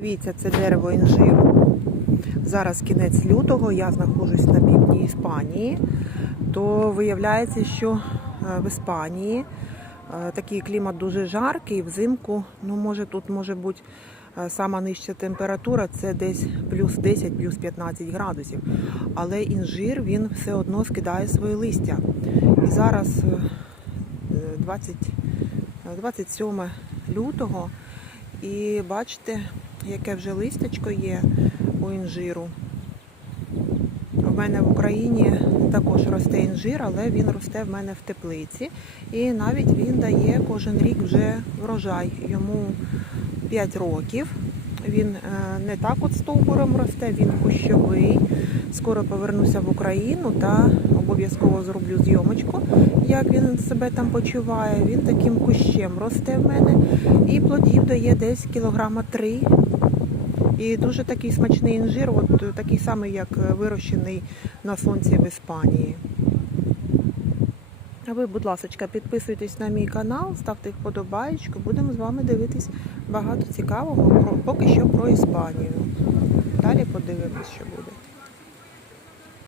Дивіться, це дерево інжиру. Зараз кінець лютого, я знаходжусь на півдні Іспанії, то виявляється, що е, в Іспанії е, такий клімат дуже жаркий, взимку, ну може тут може бути е, сама нижча температура, це десь плюс 10, плюс 15 градусів. Але інжир він все одно скидає своє листя. І зараз е, е, 20, е, 27 лютого. І бачите, яке вже листячко є у інжиру. У мене в Україні також росте інжир, але він росте в мене в теплиці. І навіть він дає кожен рік вже врожай. Йому 5 років. Він е, не так от стовбуром росте, він кущовий. Скоро повернуся в Україну та обов'язково зроблю зйомочку, як він себе там почуває. Він таким кущем росте в мене і плодів дає десь кілограма три. І дуже такий смачний інжир, от такий самий, як е, вирощений на сонці в Іспанії. А ви, будь ласка, підписуйтесь на мій канал, ставте вподобаєчку. Будемо з вами дивитись багато цікавого поки що про Іспанію. Далі подивимось, що буде.